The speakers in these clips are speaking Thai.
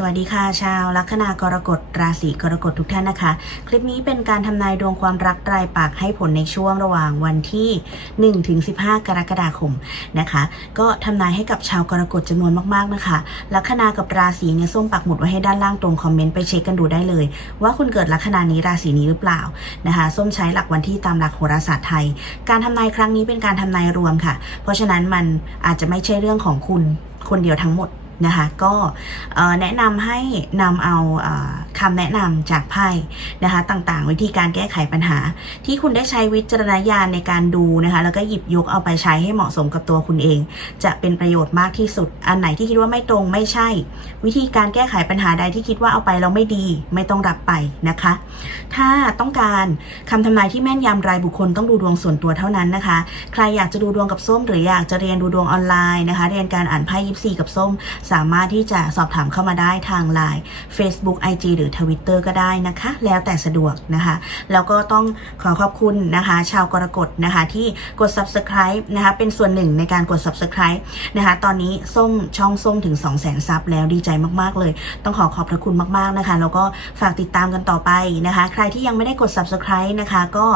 สวัสดีค่ะ ชาวลัคนากรกฎราศีกรกฎทุกท่านนะคะ คลิปนี้เป็นการทำนายดวงความรักรายปักให้ผลในช่วงระหว่างวันที่ 1 ถึง 15 กรกฎาคมนะคะ ก็ทำนายให้กับชาวกรกฎจำนวนมากๆนะคะ ลัคนากับราศีเนี่ยส้มปักหมุดไว้ให้ด้านล่างตรงคอมเมนต์ไปเช็คกันดูได้เลย ว่าคุณเกิดลัคนานี้ราศีนี้หรือเปล่านะคะ ส้มใช้หลักวันที่ตามหลักโหราศาสตร์ไทย การทำนายครั้งนี้เป็นการทำนายรวมค่ะ เพราะฉะนั้นมันอาจจะไม่ใช่เรื่องของคุณคนเดียวทั้งหมด นะคะก็แนะนำให้นำเอาอคำแนะนำจากไพ่นะคะต่างๆ วิธีการแก้ไขปัญหา ที่คุณได้ใช้วิจารณญาณในการดูนะคะแล้วก็หยิบยกเอาไปใช้ให้เหมาะสมกับตัวคุณเอง จะเป็นประโยชน์มากที่สุด อันไหนที่คิดว่าไม่ตรงไม่ใช่ วิธีการแก้ไขปัญหาใดที่คิดว่าเอาไปแล้วไม่ดี ไม่ต้องรับไปนะคะ ถ้าต้องการคำทำนายที่แม่นยำรายบุคคลต้องดูดวงส่วนตัวเท่านั้นนะคะ ใครอยากจะดูดวงกับส้มหรืออยากจะเรียนดูดวงออนไลน์นะคะเรียนการอ่านไพ่ยิปซีกับส้มสามารถที่จะสอบถามเข้ามาได้ทาง Line Facebook IG หรือ Twitter ก็ได้นะคะ แล้วแต่สะดวกนะคะ แล้วก็ต้องขอขอบคุณนะคะ ชาวกรกฎนะคะที่กด subscribe นะคะเป็นส่วนหนึ่งในการกด subscribe นะคะ ตอนนี้ส้มช่องส้มถึง 2 0 0 0 0 0ซับแล้วดีใจมาก ๆ เลย ต้องขอขอบพระคุณมาก ๆ นะคะ แล้วก็ฝากติดตามกันต่อไปนะคะ ใครที่ยังไม่ได้กด subscribe นะคะก็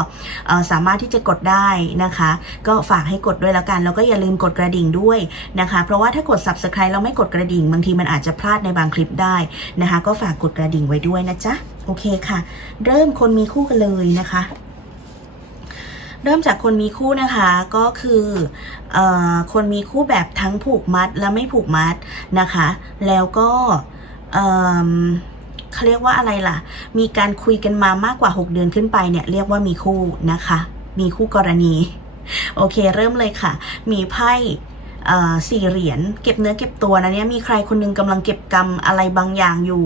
สามารถที่จะกดได้นะคะ ก็ฝากให้กดด้วยแล้วกัน แล้วก็อย่าลืมกดกระดิ่งด้วยนะคะ เพราะว่าถ้ากด subscribe แล้วไม่กดกระดิ่ง บางทีมันอาจจะพลาดในบางคลิปได้นะคะ ก็ฝากกดกระดิ่งไว้ด้วยนะจ๊ะโอเคค่ะ เริ่มคนมีคู่กันเลยนะคะ เริ่มจากคนมีคู่นะคะก็คืออคนมีคู่แบบทั้งผูกมัดและไม่ผูกมัดนะคะ แล้วก็เขาเรียกว่าอะไรล่ะ มีการคุยกันมามากกว่า 6 เดือนขึ้นไปเนี่ยเรียกว่ามีคู่นะคะ มีคู่กรณี โอเคเริ่มเลยค่ะ มีไพ่ สี่เหรียญเก็บเนื้อเก็บตัวนะเนี่ยมีใครคนหนึงกำลังเก็บกรรมอะไรบางอย่างอยู่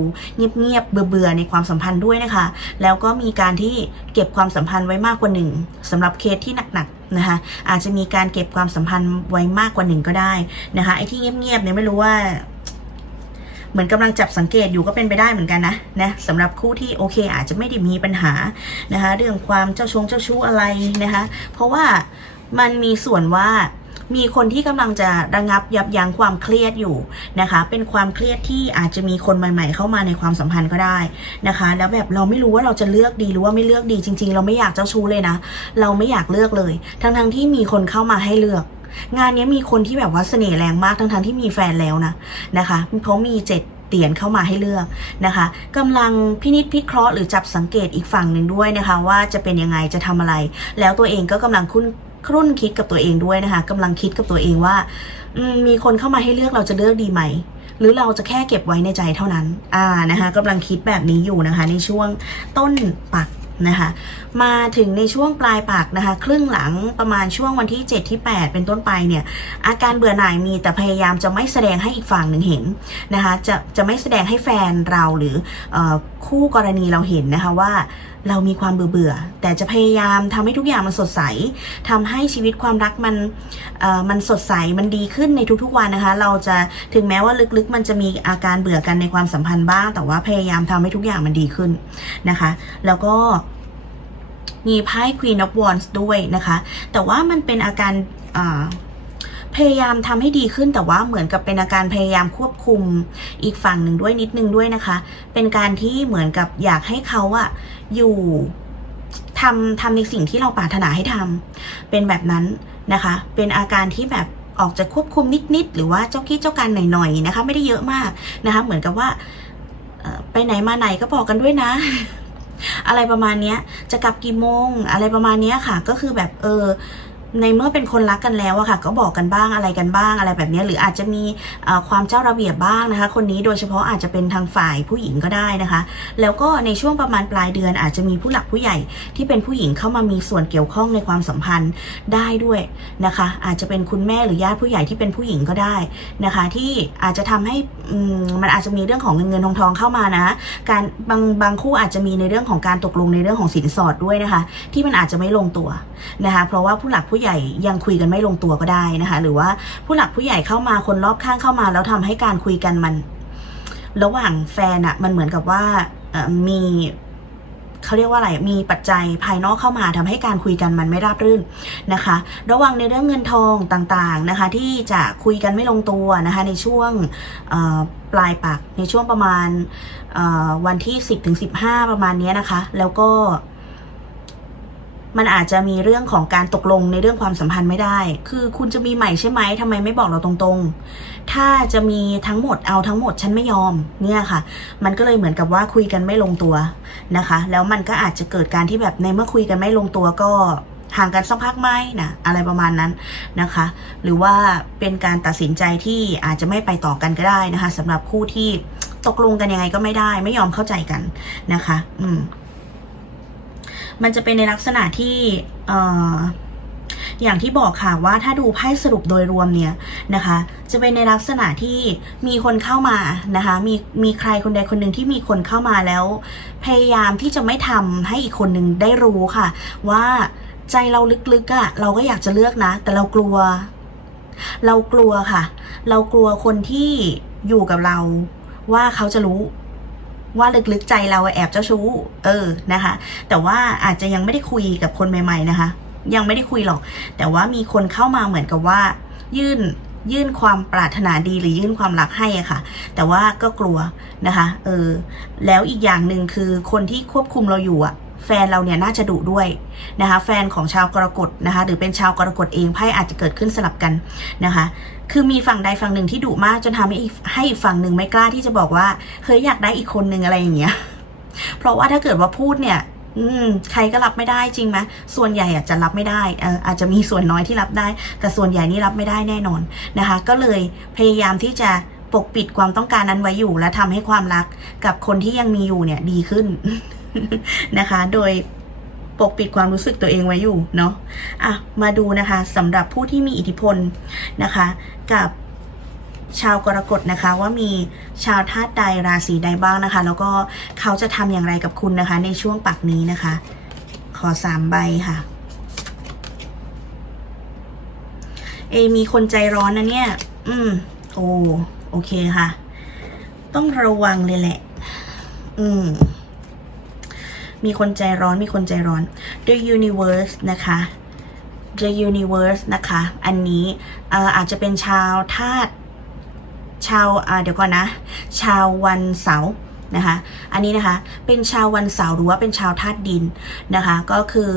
เงียบๆเบื่อๆในความสัมพันธ์ด้วยนะคะ แล้วก็มีการที่เก็บความสัมพันธ์ไว้มากกว่าหนึ่งสำหรับเคสที่หนักๆนะคะอาจจะมีการเก็บความสัมพันธ์ไว้มากกว่าหนึ่งก็ได้นะคะไอ้ที่เงียบๆเนี่ยไม่รู้ว่าเหมือนกำลังจับสังเกตอยู่ก็เป็นไปได้เหมือนกันนะนะสำหรับคู่ที่โอเคอาจจะไม่ได้มีปัญหานะคะเรื่องความเจ้าชงเจ้าชู้อะไรนะคะเพราะว่ามันมีส่วนว่า มีคนที่กำลังจะระงับยับยั้งความเครียดอยู่นะคะ เป็นความเครียดที่อาจจะมีคนใหม่ ๆ เข้ามาในความสัมพันธ์ก็ได้นะคะ แล้วแบบเราไม่รู้ว่าเราจะเลือกดีหรือว่าไม่เลือกดีจริง ๆ เราไม่อยากเจ้าชู้เลยนะ เราไม่อยากเลือกเลย ทั้งๆที่มีคนเข้ามาให้เลือกงานนี้มีคนที่แบบว่าเสน่ห์แรงมากทั้งๆที่มีแฟนแล้วนะนะคะเขามีเจ็ดเตียนเข้ามาให้เลือกนะคะกำลังพินิจพิเคราะห์หรือจับสังเกตอีกฝั่งหนึ่งด้วยนะคะ ว่าจะเป็นยังไงจะทำอะไร แล้วตัวเองก็กำลังคุ้น ครุ่นคิดกับตัวเองด้วยนะคะกำลังคิดกับตัวเองว่ามีคนเข้ามาให้เลือกเราจะเลือกดีไหม หรือเราจะแค่เก็บไว้ในใจเท่านั้น อ่านะคะกำลังคิดแบบนี้อยู่นะคะ ในช่วงต้นปักนะคะมาถึงในช่วงปลายปากนะคะ ครึ่งหลังประมาณช่วงวันที่ 7 ที่ 8 เป็นต้นไปเนี่ย อาการเบื่อหน่ายมีแต่พยายามจะไม่แสดงให้อีกฝั่งหนึ่งเห็นนะคะ จะจะไม่แสดงให้แฟนเราหรืออคู่กรณีเราเห็นนะคะว่า เรามีความเบื่อเบื่อ แต่จะพยายามทำให้ทุกอย่างมันสดใสทำให้ชีวิตความรักมันอ่อมันสดใสมันดีขึ้นในทุกๆวันนะคะ เราจะถึงแม้ว่าลึกๆ มันจะมีอาการเบื่อกันในความสัมพันธ์บ้าง แต่ว่าพยายามทำให้ทุกอย่างมันดีขึ้นนะคะ แล้วก็มีไพ่ Queen of Wands ด้วยนะคะ แต่ว่ามันเป็นอาการอ่า พยายามทำให้ดีขึ้นแต่ว่าเหมือนกับเป็นอาการพยายามควบคุมอีกฝั่งหนึ่งด้วยนิดนึงด้วยนะคะ เป็นการที่เหมือนกับอยากให้เขาอะอยู่ทำทำในสิ่งที่เราปรารถนาให้ทำเป็นแบบนั้นนะคะ เป็นอาการที่แบบออกจะควบคุมนิดๆหรือว่าเจ้ากี้เจ้าการหน่อยๆนะคะ ไม่ได้เยอะมากนะคะ เหมือนกับว่าไปไหนมาไหนก็บอกกันด้วยนะอะไรประมาณนี้จะกลับกี่โมง อะไรประมาณนี้ค่ะ ก็คือแบบเออ ในเมื่อเป็นคนรักกันแล้วอะค่ะ ก็บอกกันบ้างอะไรกันบ้างอะไรแบบนี้ หรืออาจจะมีความเจ้าระเบียบบ้างนะคะ คนนี้โดยเฉพาะอาจจะเป็นทางฝ่ายผู้หญิงก็ได้นะคะ แล้วก็ในช่วงประมาณปลายเดือน อาจจะมีผู้หลักผู้ใหญ่ที่เป็นผู้หญิงเข้ามามีส่วนเกี่ยวข้องในความสัมพันธ์ได้ด้วยนะคะ อาจจะเป็นคุณแม่หรือญาติผู้ใหญ่ที่เป็นผู้หญิงก็ได้นะคะ ที่อาจจะทำให้มมันอาจจะมีเรื่องของเงินเงินทองทองเข้ามานะ การบางบางคู่อาจจะมีในเรื่องของการตกลงในเรื่องของสินสอดด้วยนะคะ ที่มันอาจจะไม่ลงตัวนะคะ เพราะว่าผู้หลักผู้ใหญ่ยังคุยกันไม่ลงตัวก็ได้นะคะ หรือว่าผู้หลักผู้ใหญ่เข้ามาคนรอบข้างเข้ามา แล้วทำให้การคุยกันมัน ระหว่างแฟนอะมันเหมือนกับว่ามีเขาเรียกว่าอะไร มีปัจจัยภายนอกเข้ามาทำให้การคุยกันมันไม่ราบรื่นนะคะ ระวังในเรื่องเงินทองต่างๆนะคะ ที่จะคุยกันไม่ลงตัวนะคะ ในช่วงปลายปักในช่วงประมาณวันที่ 10ถึง15 ประมาณนี้นะคะ แล้วก็ มันอาจจะมีเรื่องของการตกลงในเรื่องความสัมพันธ์ไม่ได้ คือคุณจะมีใหม่ใช่ไหมทำไมไม่บอกเราตรงๆ ถ้าจะมีทั้งหมดเอาทั้งหมดฉันไม่ยอมเนี่ยค่ะ มันก็เลยเหมือนกับว่าคุยกันไม่ลงตัวนะคะ แล้วมันก็อาจจะเกิดการที่แบบในเมื่อคุยกันไม่ลงตัวก็ห่างกันสักพักไหมนะอะไรประมาณนั้นนะคะ หรือว่าเป็นการตัดสินใจที่อาจจะไม่ไปต่อกันก็ได้นะคะสำหรับคู่ที่ตกลงกันยังไงก็ไม่ได้ ไม่ยอมเข้าใจกันนะคะ อืม มันจะเป็นในลักษณะที่เอ่ออย่างที่บอกค่ะว่าถ้าดูไพ่สรุปโดยรวมเนี่ยนะคะ จะเป็นในลักษณะที่มีคนเข้ามานะคะ มีมีใครคนใดคนหนึ่งที่มีคนเข้ามาแล้ว พยายามที่จะไม่ทำให้อีกคนหนึ่งได้รู้ค่ะ ว่าใจเราลึกๆอะ่ะเราก็อยากจะเลือกนะ แต่เรากลัว เรากลัวค่ะ เรากลัวคนที่อยู่กับเราว่าเขาจะรู้ ว่าลึกๆใจเราแอบเจ้าชู้ เออนะคะ แต่ว่าอาจจะยังไม่ได้คุยกับคนใหม่ๆนะคะ ยังไม่ได้คุยหรอก แต่ว่ามีคนเข้ามาเหมือนกับว่า ยื่นยื่นความปรารถนาดีหรือยื่นความรักให้อะค่ะ แต่ว่าก็กลัวนะคะ เออ แล้วอีกอย่างหนึ่งคือคนที่ควบคุมเราอยู่อะ แฟนเราเนี่ยน่าจะดุด้วยนะคะแฟนของชาวกรกฎนะคะหรือเป็นชาวกรกฎเองไพ่อาจจะเกิดขึ้นสลับกันนะคะคือมีฝั่งใดฝั่งหนึ่งที่ดุมากจนทำให้อีกให้อีกฝั่งหนึ่งไม่กล้าที่จะบอกว่าเฮ้ยอยากได้อีกคนนึงอะไรอย่างเงี้ยเพราะว่าถ้าเกิดว่าพูดเนี่ยอืมใครก็รับไม่ได้จริงไหมส่วนใหญ่อาจจะรับไม่ได้เอออาจจะมีส่วนน้อยที่รับได้ แต่ส่วนใหญ่นี่รับไม่ได้แน่นอนนะคะ ก็เลยพยายามที่จะปกปิดความต้องการนั้นไว้อยู่ และทำให้ความรักกับคนที่ยังมีอยู่เนี่ยดีขึ้น นะคะ โดยปกปิดความรู้สึกตัวเองไว้อยู่เนาะอะมาดูนะคะสำหรับผู้ที่มีอิทธิพลนะคะ กับชาวกรกฎนะคะว่ามีชาวธาตุใดราศีใดบ้างนะคะ แล้วก็เขาจะทำอย่างไรกับคุณนะคะ ในช่วงปักนี้นะคะ ขอสามใบค่ะเอมีคนใจร้อนนะเนี่ย อืม โอ้ โอเคค่ะ ต้องระวังเลยแหละ อืม มีคนใจร้อนมีคนใจร้อน The Universe นะคะ The Universe นะคะ อันนี้ออาจจะเป็นชาวธาตุชาวเดี๋ยวก่อนนะ ชาววันเสาร์นะคะ อันนี้นะคะ เป็นชาววันเสาร์หรือว่าเป็นชาวธาตุดินนะคะ ก็คือ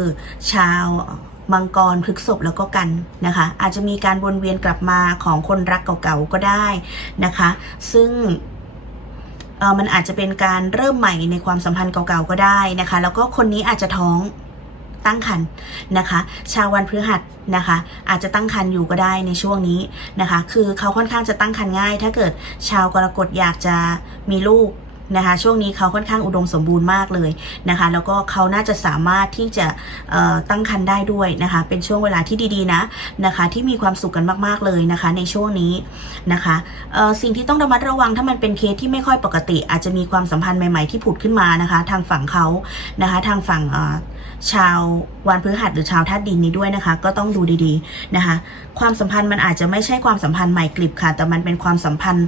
ชาวมังกรพฤกษภแล้วก็กันนะคะ อาจจะมีการวนเวียนกลับมาของคนรักเก่าๆก็ได้นะคะ ซึ่ง มันอาจจะเป็นการเริ่มใหม่ในความสัมพันธ์เก่าๆก็ได้นะคะ แล้วก็คนนี้อาจจะท้องตั้งครรภ์นะคะ ชาววันพฤหัสนะคะ อาจจะตั้งครรภ์อยู่ก็ได้ในช่วงนี้นะคะ คือเขาค่อนข้างจะตั้งครรภ์ง่าย ถ้าเกิดชาวกรกฎอยากจะมีลูก นะคะช่วงนี้เขาค่อนข้างอุดมสมบูรณ์มากเลยนะคะ แล้วก็เขาน่าจะสามารถที่จะตั้งครรภ์ได้ด้วยนะคะ เป็นช่วงเวลาที่ดีๆนะนะคะ ที่มีความสุขกันมากๆเลยนะคะ ในช่วงนี้นะคะสิ่งที่ต้องระมัดระวังถ้ามันเป็นเคสที่ไม่ค่อยปกติ อาจจะมีความสัมพันธ์ใหม่ ๆ ที่ผุดขึ้นมานะคะ ทางฝั่งเขานะคะ ทางฝั่งชาววันพฤหัสหรือชาวธาตุดินนี้ด้วยนะคะ ก็ต้องดูดีๆนะคะ ความสัมพันธ์มันอาจจะไม่ใช่ความสัมพันธ์ใหม่กลิบค่ะ แต่มันเป็นความสัมพันธ์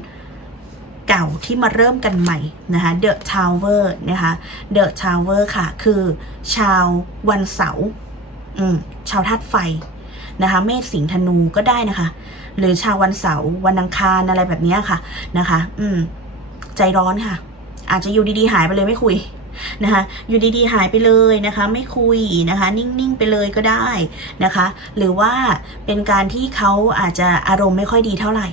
เก่าที่มาเริ่มกันใหม่นะคะ The Tower นะคะ The Tower ค่ะ คือชาววันเสาร์อืมชาวธาตุไฟนะคะ เมษสิงห์ธนูก็ได้นะคะ หรือชาววันเสาร์วันอังคารอะไรแบบนี้ค่ะนะคะ อืม ใจร้อนค่ะ อาจจะอยู่ดีๆหายไปเลยไม่คุยนะคะอยู่ดีๆหายไปเลยนะคะ ไม่คุยนะคะ นิ่งๆไปเลยก็ได้นะคะ หรือว่าเป็นการที่เขาอาจจะอารมณ์ไม่ค่อยดีเท่าไหร่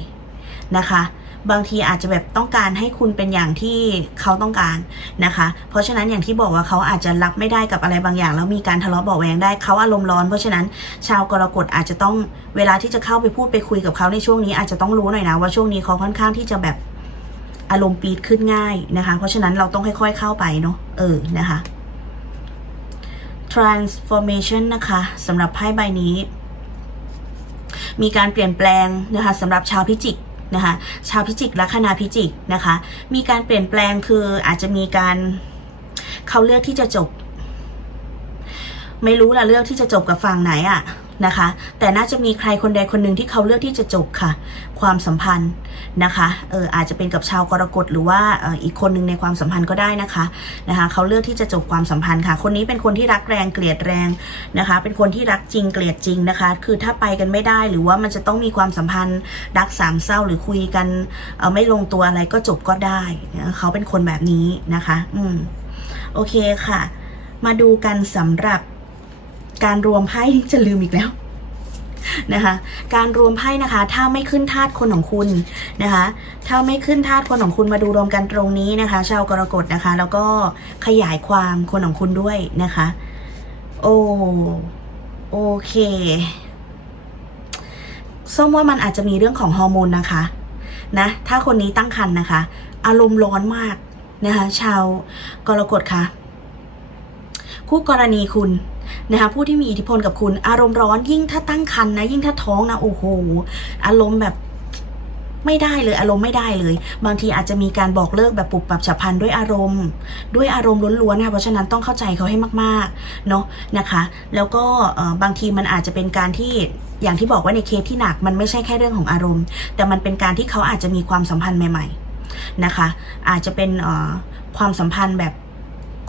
นะคะ บางทีอาจจะแบบต้องการให้คุณเป็นอย่างที่เขาต้องการนะคะ เพราะฉะนั้นอย่างที่บอกว่าเขาอาจจะรับไม่ได้กับอะไรบางอย่าง แล้วมีการทะเลาะเบาแวงได้เขาอารมณ์ร้อน เพราะฉะนั้นชาวกรกฎอาจจะต้องเวลาที่จะเข้าไปพูดไปคุยกับเขาในช่วงนี้อาจจะต้องรู้หน่อยนะว่าช่วงนี้เขาค่อนข้างที่จะแบบอารมณ์ปีดขึ้นง่ายนะคะ เพราะฉะนั้นเราต้องค่อยๆเข้าไปเนาะเออนะคะ transformation นะคะสำหรับไพ่ใบนี้ มีการเปลี่ยนแปลงนะคะสำหรับชาวพิจิก นะคะชาวพิจิกลัคนาพิจิกนะคะ มีการเปลี่ยนแปลงคืออาจจะมีการเขาเลือกที่จะจบ ไม่รู้ละเลือกที่จะจบกับฝั่งไหนอะ นะคะ แต่น่าจะมีใครคนใดคนหนึ่งที่เขาเลือกที่จะจบค่ะ ความสัมพันธ์นะคะเอออาจจะเป็นกับชาวกรกฎหรือว่าออีกคนหนึ่งในความสัมพันธ์ก็ได้นะคะนะคะ เขาเลือกที่จะจบความสัมพันธ์ค่ะ คนนี้เป็นคนที่รักแรงเกลียดแรงนะคะ เป็นคนที่รักจริงเกลียดจริงนะคะ คือถ้าไปกันไม่ได้หรือว่ามันจะต้องมีความสัมพันธ์รักสามเศร้าหรือคุยกันเออไม่ลงตัวอะไรก็จบก็ได้ เขาเป็นคนแบบนี้นะคะ อืมโอเคค่ะ มาดูกันสำหรับ การรวมไพ่จะลืมอีกแล้วนะคะ การรวมไพ่นะคะ ถ้าไม่ขึ้นธาตุคนของคุณนะคะ ถ้าไม่ขึ้นธาตุคนของคุณมาดูรวมกันตรงนี้นะคะ ชาวกรกฎนะคะ แล้วก็ขยายความคนของคุณด้วยนะคะ โอ้โอเคส้มว่ามันอาจจะมีเรื่องของฮอร์โมนนะคะ นะ ถ้าคนนี้ตั้งครรภ์นะคะ อารมณ์ร้อนมากนะคะ ชาวกรกฎค่ะ คู่กรณีคุณ นะคะผู้ที่มีอิทธิพลกับคุณ อารมณ์ร้อนยิ่งถ้าตั้งครรภ์นะ ยิ่งถ้าท้องนะโอ้โหอารมณ์แบบไม่ได้เลยอารมณ์ไม่ได้เลย บางทีอาจจะมีการบอกเลิกแบบปุบปับฉับพลันด้วยอารมณ์ ด้วยอารมณ์ล้วนๆนะคะเพราะฉะนั้นต้องเข้าใจเขาให้มากๆเนาะนะคะ แล้วก็บางทีมันอาจจะเป็นการที่อย่างที่บอกว่าในเคสที่หนักมันไม่ใช่แค่เรื่องของอารมณ์ แต่มันเป็นการที่เขาอาจจะมีความสัมพันธ์ใหม่ ๆนะคะ อาจจะเป็นความสัมพันธ์แบบ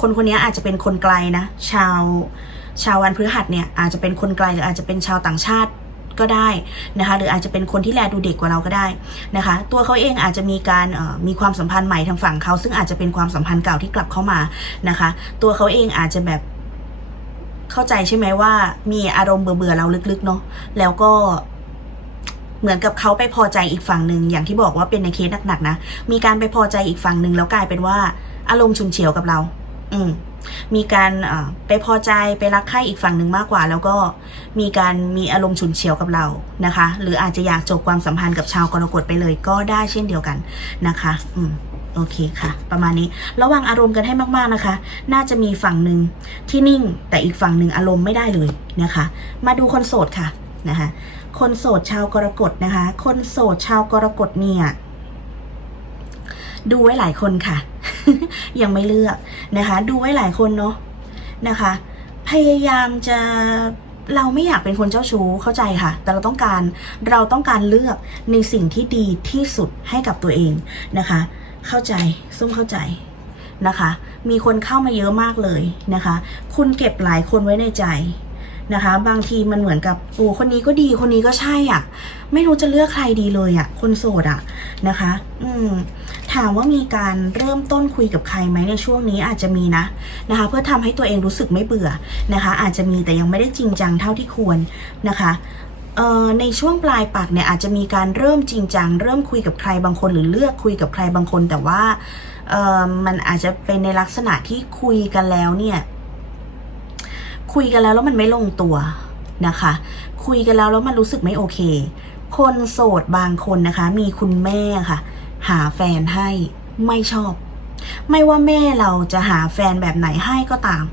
คนคนนี้อาจจะเป็นคนไกลนะ ชาว ชาววันพฤหัสเนี่ยอาจจะเป็นคนไกลหรืออาจจะเป็นชาวต่างชาติก็ได้นะคะหรืออาจจะเป็นคนที่แลดูเด็กกว่าเราก็ได้นะคะตัวเขาเองอาจจะมีการมีความสัมพันธ์ใหม่ทางฝั่งเขา ซึ่งอาจจะเป็นความสัมพันธ์เก่าที่กลับเข้ามานะคะ ตัวเขาเองอาจจะแบบเข้าใจใช่ไหมว่า มีอารมณ์เบื่อๆเราลึกๆเนาะแล้วก็เหมือนกับเขาไปพอใจอีกฝั่งหนึ่งอย่างที่บอกว่าเป็นในเคสหนักๆนะมีการไปพอใจอีกฝั่งหนึ่งแล้วกลายเป็นว่า อารมณ์ฉุนเฉียวกับเรา อืม มีการไปพอใจไปรักใคร่อีกฝั่งหนึ่งมากกว่า แล้วก็มีการมีอารมณ์ฉุนเฉียวกับเรานะคะ หรืออาจจะอยากจบความสัมพันธ์กับชาวกรกฎไปเลยก็ได้เช่นเดียวกันนะคะอืมโอเคค่ะ ประมาณนี้ระวังอารมณ์กันให้มากๆนะคะ น่าจะมีฝั่งหนึ่งที่นิ่ง แต่อีกฝั่งหนึ่งอารมณ์ไม่ได้เลยนะคะ มาดูคนโสดค่ะนะคะคนโสดชาวกรกฎนะคะ คนโสดชาวกรกฎเนี่ย ดูไว้หลายคนค่ะ ยังไม่เลือกนะคะ ดูไว้หลายคนเนาะนะคะ พยายามจะเราไม่อยากเป็นคนเจ้าชู้เข้าใจค่ะ แต่เราต้องการเราต้องการเลือกในสิ่งที่ดีที่สุดให้กับตัวเองนะคะ เข้าใจซุ่มเข้าใจนะคะ มีคนเข้ามาเยอะมากเลยนะคะ คุณเก็บหลายคนไว้ในใจนะคะ บางทีมันเหมือนกับโอ้คนนี้ก็ดีคนนี้ก็ใช่อะ ไม่รู้จะเลือกใครดีเลยอะ คนโสดอะนะคะ อืม ถามว่ามีการเริ่มต้นคุยกับใครไหมในช่วงนี้อาจจะมีนะนะคะ เพื่อทำให้ตัวเองรู้สึกไม่เบื่อนะคะ อาจจะมีแต่ยังไม่ได้จริงจังเท่าที่ควรนะคะในช่วงปลายปากเนี่ยอาจจะมีการเริ่มจริงจังเริ่มคุยกับใครบางคนหรือเลือกคุยกับใครบางคน แต่ว่าเออมันอาจจะเป็นในลักษณะที่คุยกันแล้วเนี่ยคุยกันแล้วแล้วมันไม่ลงตัวนะคะ คุยกันแล้วแล้วมันรู้สึกไม่โอเค คนโสดบางคนนะคะ มีคุณแม่ค่ะ หาแฟนให้ไม่ชอบ ไม่ว่าแม่เราจะหาแฟนแบบไหนให้ก็ตาม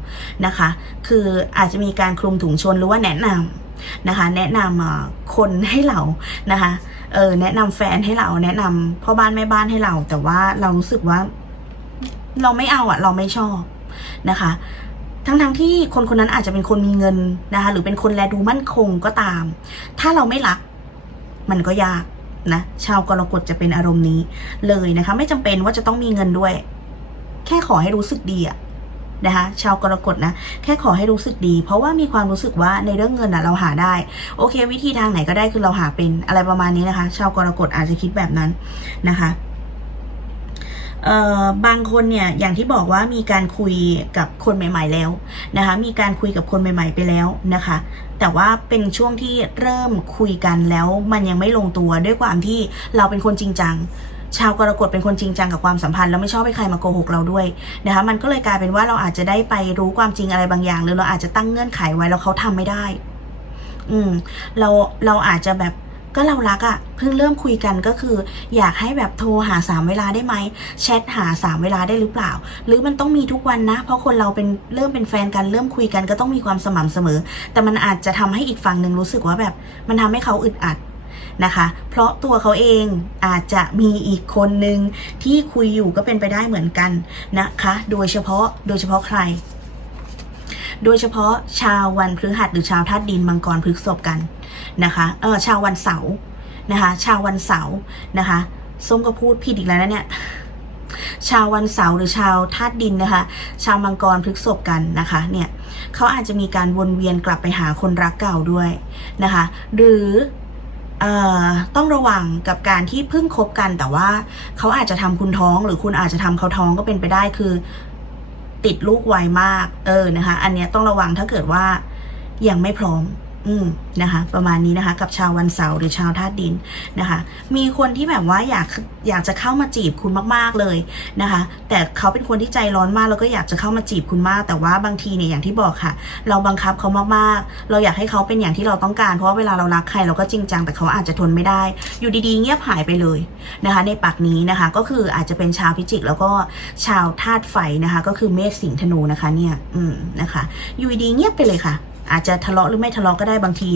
นะคะ คืออาจจะมีการคลุมถุงชนหรือว่าแนะนำนะคะ แนะนำคนให้เรานะคะเออแนะนำแฟนให้เราแนะนำพ่อบ้านแม่บ้านให้เรา แต่ว่าเรารู้สึกว่า เราไม่เอาอะเราไม่ชอบนะคะทั้งๆทที่คนคนนั้นอาจจะเป็นคนมีเงินนะคะ หรือเป็นคนแลดูมั่นคงก็ตาม ถ้าเราไม่รัก มันก็ยาก นะชาวกรกฎจะเป็นอารมณ์นี้เลยนะคะ ไม่จำเป็นว่าจะต้องมีเงินด้วย แค่ขอให้รู้สึกดีอะนะคะชาวกรกฎนะ แค่ขอให้รู้สึกดี เพราะว่ามีความรู้สึกว่าในเรื่องเงินอะเราหาได้ โอเค วิธีทางไหนก็ได้คือเราหาเป็นอะไรประมาณนี้นะคะ ชาวกรกฎอาจจะคิดแบบนั้นนะคะบางคนเนี่ยอย่างที่บอกว่ามีการคุยกับคนใหม่ ๆ แล้วนะคะ มีการคุยกับคนใหม่ ๆ ไปแล้วนะคะ แต่ว่าเป็นช่วงที่เริ่มคุยกันแล้วมันยังไม่ลงตัวด้วยความที่เราเป็นคนจริงจังชาวกรกฎเป็นคนจริงจังกับความสัมพันธ์แล้วไม่ชอบให้ใครมาโกหกเราด้วยนะคะมันก็เลยกลายเป็นว่าเราอาจจะได้ไปรู้ความจริงอะไรบางอย่าง หรือเราอาจจะตั้งเงื่อนไขไว้แล้วเขาทำไม่ได้ อืมเราเราอาจจะแบบ ก็เรารักอะ่ะเพิ่งเริ่มคุยกันก็คือ อยากให้แบบโทรหาสามเวลาได้ไหมแชทหาสามเวลาได้หรือเปล่า หรือมันต้องมีทุกวันนะ เพราะคนเราเป็นเริ่มเป็นแฟนกันเริ่มคุยกันก็ต้องมีความสม่ำเสมอ แต่มันอาจจะทำให้อีกฝั่งหนึ่งรู้สึกว่าแบบ มันทำให้เขาอึดอัดนะคะ เพราะตัวเขาเองอาจจะมีอีกคนนึงที่คุยอยู่ก็เป็นไปได้เหมือนกันนะคะ โดยเฉพาะโดยเฉพาะใคร โดยเฉพาะชาววันพฤหัสหรือชาวธาตุดินมังกรพฤกษภกัน นะคะเออชาววันเสาร์นะคะชาววันเสาร์นะคะส้มก็พูดผิดอีกแล้วนะเนี่ยชาววันเสาร์หรือชาวธาตุดินนะคะ ชาวมังกรพฤษภกันนะคะเนี่ยเขาอาจจะมีการวนเวียนกลับไปหาคนรักเก่าด้วยนะคะ หรือเอ่อต้องระวังกับการที่เพิ่งคบกันแต่ว่าเขาอาจจะทำคุณท้องหรือคุณอาจจะทำเขาท้องก็เป็นไปได้คือ ติดลูกไวมากเออนะคะ อันนี้ต้องระวังถ้าเกิดว่ายังไม่พร้อม อืมนะคะ ประมาณนี้นะคะ กับชาววันเสาร์หรือชาวธาตุดินนะคะ มีคนที่แบบว่าอยากอยากจะเข้ามาจีบคุณมาก ๆเลยนะคะ แต่เขาเป็นคนที่ใจร้อนมากแล้วก็อยากจะเข้ามาจีบคุณมาก แต่ว่าบางทีเนี่ยอย่างที่บอกค่ะ เราบังคับเขามากๆ เราอยากให้เขาเป็นอย่างที่เราต้องการ เพราะว่าเวลาเรารักใครเราก็จริงจังแต่เขาอาจจะทนไม่ได้ อยู่ดีๆ เงียบหายไปเลยนะคะ ในปักนี้นะคะ ก็คืออาจจะเป็นชาวพิจิกแล้วก็ชาวธาตุไฟนะคะ ก็คือเมษสิงห์ธนูนะคะเนี่ย อืมนะคะ อยู่ดีๆเงียบไปเลยค่ะ อาจจะทะเลาะหรือไม่ทะเลาะก็ได้บางที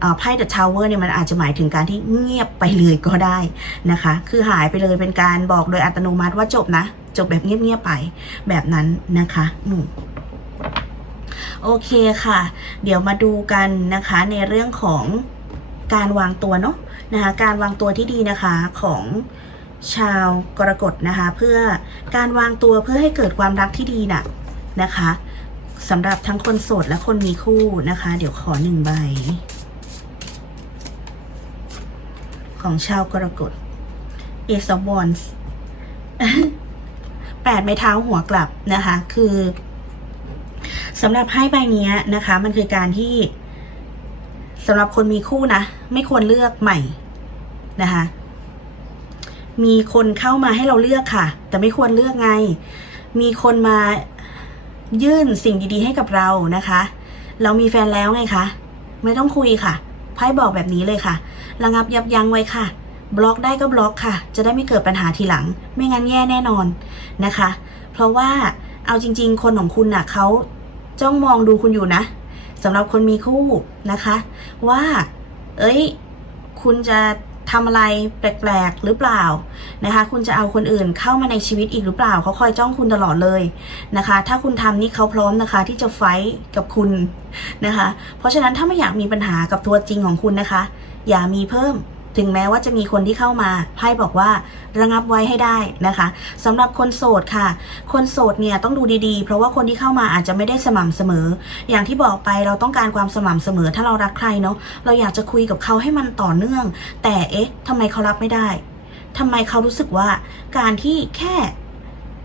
เอ่อไพ่ The Tower เนี่ยมันอาจจะหมายถึงการที่เงียบไปเลยก็ได้นะคะ คือหายไปเลยเป็นการบอกโดยอัตโนมัติว่าจบนะ จบแบบเงียบๆไปแบบนั้นนะคะอืมโอเคค่ะ เดี๋ยวมาดูกันนะคะในเรื่องของการวางตัวเนาะนะคะการวางตัวที่ดีนะคะของชาวกรกฎนะคะ เพื่อการวางตัวเพื่อให้เกิดความรักที่ดีน่ะนะคะ สำหรับทั้งคนโสดและคนมีคู่นะคะ เดี๋ยวขอหนึ่งใบ ของชาวกรกฎ Ace of Wands แปดไม้เท้าหัวกลับนะคะ คือสำหรับไพ่ใบนี้นะคะ มันคือการที่สำหรับคนมีคู่นะ ไม่ควรเลือกใหม่นะคะ มีคนเข้ามาให้เราเลือกค่ะ แต่ไม่ควรเลือกไง มีคนมา ยื่นสิ่งดีๆให้กับเรานะคะ เรามีแฟนแล้วไงคะ ไม่ต้องคุยค่ะไพ่บอกแบบนี้เลยค่ะ ระงับยับยั้งไว้ค่ะ บล็อกได้ก็บล็อกค่ะ จะได้ไม่เกิดปัญหาทีหลัง ไม่งั้นแย่แน่นอนนะคะ เพราะว่าเอาจริง ๆ คนของคุณน่ะเขาจ้องมองดูคุณอยู่นะสำหรับคนมีคู่นะคะ ว่า เอ้ย คุณจะ ทำอะไรแปลกๆหรือเปล่านะคะ คุณจะเอาคนอื่นเข้ามาในชีวิตอีกหรือเปล่าเขาคอยจ้องคุณตลอดเลยนะคะ ถ้าคุณทำนี่เขาพร้อมนะคะ ที่จะไฟท์กับคุณนะคะ เพราะฉะนั้นถ้าไม่อยากมีปัญหากับตัวจริงของคุณนะคะ อย่ามีเพิ่ม ถึงแม้ว่าจะมีคนที่เข้ามาไพ่บอกว่าระงับไว้ให้ได้นะคะสำหรับคนโสดค่ะ คนโสดเนี่ยต้องดูดีๆ เพราะว่าคนที่เข้ามาอาจจะไม่ได้สม่ำเสมอ อย่างที่บอกไปเราต้องการความสม่ำเสมอ ถ้าเรารักใครเนาะเราอยากจะคุยกับเขาให้มันต่อเนื่อง แต่เอ๊ะทำไมเขารับไม่ได้ทำไมเขารู้สึกว่าการที่แค่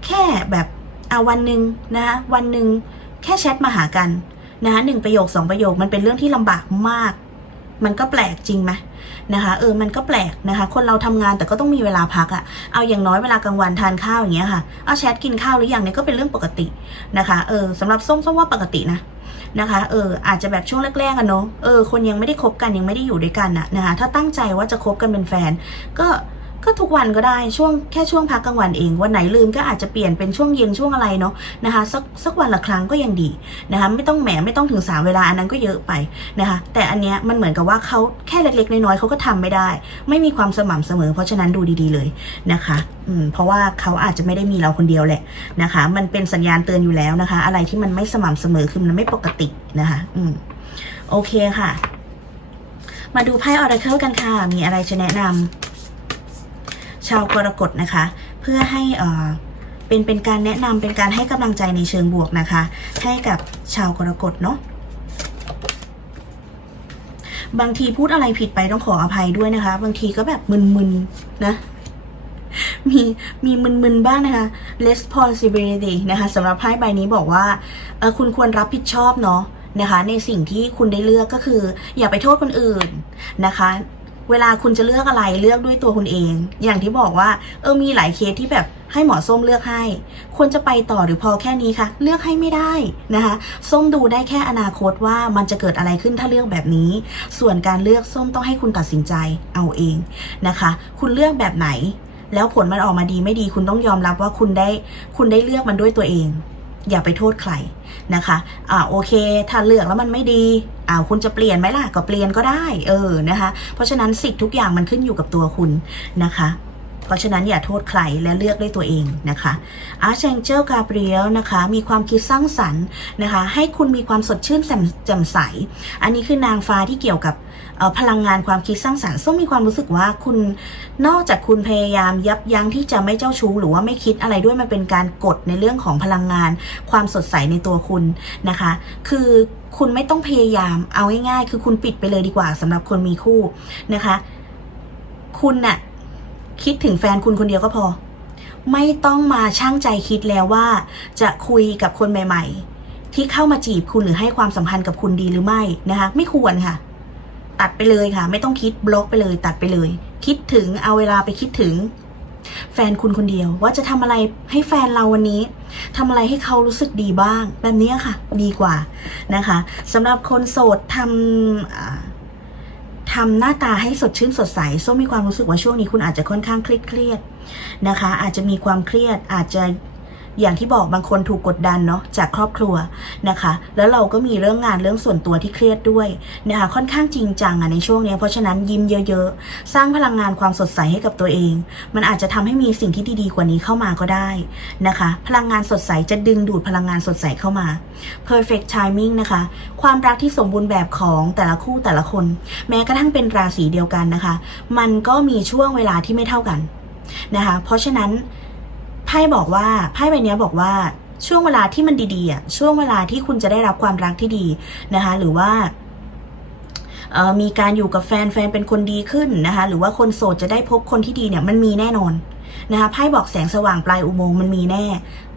แค่แบบเอาวันหนึ่งนะคะวันหนึ่งแค่แชทมาหากันนะคะหนึ่งประโยคสองประโยคมันเป็นเรื่องที่ลำบากมาก มันก็แปลกจริงไหมนะคะเออมันก็แปลกนะคะ คนเราทำงานแต่ก็ต้องมีเวลาพักอะเอาอย่างน้อยเวลากลางวันทานข้าวอย่างเงี้ยค่ะเอาแชทกินข้าวหรืออยังเนี่ยก็เป็นเรื่องปกตินะคะเออสำหรับส้มส้มว่าปกตินะนะคะเอออาจจะแบบช่วงแรกๆอะเนาะเออคนยังไม่ได้คบกันยังไม่ได้อยู่ด้วยกันอะนะคะถ้าตั้งใจว่าจะคบกันเป็นแฟน ก็ ก็ทุกวันก็ได้ช่วงแค่ช่วงพักกลางวันเอง วันไหนลืมก็อาจจะเปลี่ยนเป็นช่วงเย็นช่วงอะไรเนาะนะคะสักสักวันละครั้งก็ยังดีนะคะไม่ต้องแหมไม่ต้องถึงสามเวลาอันนั้นก็เยอะไปนะคะแต่อันเนี้ยมันเหมือนกับว่าเขาแค่เล็กๆ น้อยๆเขาก็ทำไม่ได้ ไม่มีความสม่ำเสมอ เพราะฉะนั้นดูดีๆเลยนะคะอืมเพราะว่าเขาอาจจะไม่ได้มีเราคนเดียวแหละนะคะ มันเป็นสัญญาณเตือนอยู่แล้วนะคะ อะไรที่มันไม่สม่ำเสมอคือมันไม่ปกตินะคะ อืมโอเคค่ะ มาดูไพ่ออราเคิลกันค่ะ มีอะไรจะแนะนำ ชาวกรกฎนะคะ เพื่อให้เป็นเป็นการแนะนำเป็นการให้กำลังใจในเชิงบวกนะคะ ให้กับชาวกรกฎเนาะบางทีพูดอะไรผิดไปต้องขออภัยด้วยนะคะ บางทีก็แบบมึนๆนะ มีมีมึนๆบ้างนะคะ responsibility นะคะสำหรับไพ่ใบนี้บอกว่าเออคุณควรรับผิดชอบเนาะนะคะ ในสิ่งที่คุณได้เลือกก็คือ อย่าไปโทษคนอื่นนะคะ เวลาคุณจะเลือกอะไรเลือกด้วยตัวคุณเอง อย่างที่บอกว่า เออมีหลายเคสที่แบบให้หมอส้มเลือกให้ ควรจะไปต่อหรือพอแค่นี้คะเลือกให้ไม่ได้นะคะ ส้มดูได้แค่อนาคตว่ามันจะเกิดอะไรขึ้นถ้าเลือกแบบนี้ ส่วนการเลือกส้มต้องให้คุณตัดสินใจเอาเองนะคะ คุณเลือกแบบไหน แล้วผลมันออกมาดีไม่ดี คุณต้องยอมรับว่าคุณได้ คุณได้เลือกมันด้วยตัวเอง อย่าไปโทษใคร นะคะอ่าโอเค ถ้าเลือกแล้วมันไม่ดีอ่าคุณจะเปลี่ยนไหมล่ะก็เปลี่ยนก็ได้ เออนะคะ เพราะฉะนั้นสิทธิ์ทุกอย่างมันขึ้นอยู่กับตัวคุณนะคะ เพราะฉะนั้นอย่าโทษใครและเลือกด้วยตัวเองนะคะอาร์เชงเจลกาเบรียลนะคะมีความคิดสร้างสรรค์นะคะ ให้คุณมีความสดชื่นแจ่มแจ่มใส อันนี้คือนางฟ้าที่เกี่ยวกับพลังงานความคิดสร้างสรรค์ส้มมีความรู้สึกว่าคุณนอกจากคุณพยายามยับยั้งที่จะไม่เจ้าชู้หรือว่าไม่คิดอะไรด้วยมันเป็นการกดในเรื่องของพลังงาน ความสดใสในตัวคุณนะคะ คือคุณไม่ต้องพยายามเอาง่ายๆ คือคุณปิดไปเลยดีกว่าสำหรับคนมีคู่นะคะ คุณน่ะ คิดถึงแฟนคุณคนเดียวก็พอ ไม่ต้องมาช่างใจคิดแล้วว่า จะคุยกับคนใหม่ ๆ ที่เข้ามาจีบคุณหรือให้ความสัมพันธ์กับคุณดีหรือไม่นะคะ ไม่ควรค่ะ ตัดไปเลยค่ะ ไม่ต้องคิดบล็อกไปเลย ตัดไปเลย คิดถึงเอาเวลาไปคิดถึง แฟนคุณคนเดียวว่าจะทำอะไรให้แฟนเราวันนี้ทำอะไรให้เขารู้สึกดีบ้าง แบบนี้ค่ะ ดีกว่านะคะสำหรับคนโสดทำ อ่าทำหน้าตาให้สดชื่นสดใสส้มมีความรู้สึกว่าช่วงนี้คุณอาจจะค่อนข้างเครียดเครียดๆนะคะ อาจจะมีความเครียดอาจจะ อย่างที่บอกบางคนถูกกดดันเนาะจากครอบครัวนะคะ แล้วเราก็มีเรื่องงานเรื่องส่วนตัวที่เครียดด้วยนะคะค่อนข้างจริงจังอะในช่วงนี้เพราะฉะนั้นยิ้มเยอะ ๆ สร้างพลังงานความสดใสให้กับตัวเอง มันอาจจะทำให้มีสิ่งที่ดีๆกว่านี้เข้ามาก็ได้นะคะ พลังงานสดใสจะดึงดูดพลังงานสดใสเข้ามา perfect timing นะคะ ความรักที่สมบูรณ์แบบของแต่ละคู่แต่ละคน แม้กระทั่งเป็นราศีเดียวกันนะคะ มันก็มีช่วงเวลาที่ไม่เท่ากันนะคะ เพราะฉะนั้น ไพ่บอกว่าไพ่ใบนี้บอกว่าช่วงเวลาที่มันดีๆอะช่วงเวลาที่คุณจะได้รับความรักที่ดีนะคะ หรือว่าออมีการอยู่กับแฟนแฟนเป็นคนดีขึ้นนะคะ หรือว่าคนโสดจะได้พบคนที่ดีเนี่ยมันมีแน่นอนนะคะไพ่บอกแสงสว่างปลายอุโมงค์มันมีแน่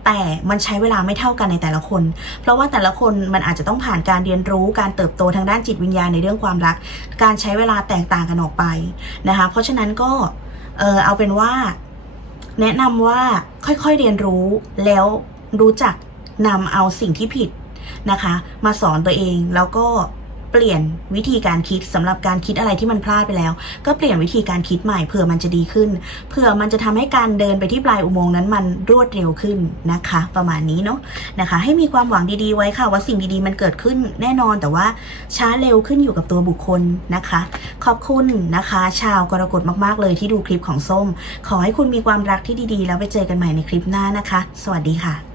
แต่มันใช้เวลาไม่เท่ากันในแต่ละคน เพราะว่าแต่ละคนมันอาจจะต้องผ่านการเรียนรู้การเติบโตทางด้านจิตวิญญาณในเรื่องความรัก การใช้เวลาแตกต่างกันออกไปนะคะ เพราะฉะนั้นก็เออเอาเป็นว่า แนะนำว่าค่อยๆเรียนรู้แล้วรู้จักนำเอาสิ่งที่ผิดนะคะ มาสอนตัวเองแล้วก็ เปลี่ยนวิธีการคิดสำหรับการคิดอะไรที่มันพลาดไปแล้ว ก็เปลี่ยนวิธีการคิดใหม่เผื่อมันจะดีขึ้นเผื่อมันจะทำให้การเดินไปที่ปลายอุโมงค์นั้นมันรวดเร็วขึ้นนะคะ ประมาณนี้เนาะนะคะ ให้มีความหวังดีๆไว้ค่ะ ว่าสิ่งดีๆมันเกิดขึ้นแน่นอนแต่ว่าช้าเร็วขึ้นอยู่กับตัวบุคคลนะคะ ขอบคุณนะคะ ชาวกรกฎมากๆเลยที่ดูคลิปของส้ม ขอให้คุณมีความรักที่ดีๆ แล้วไปเจอกันใหม่ในคลิปหน้านะคะ สวัสดีค่ะ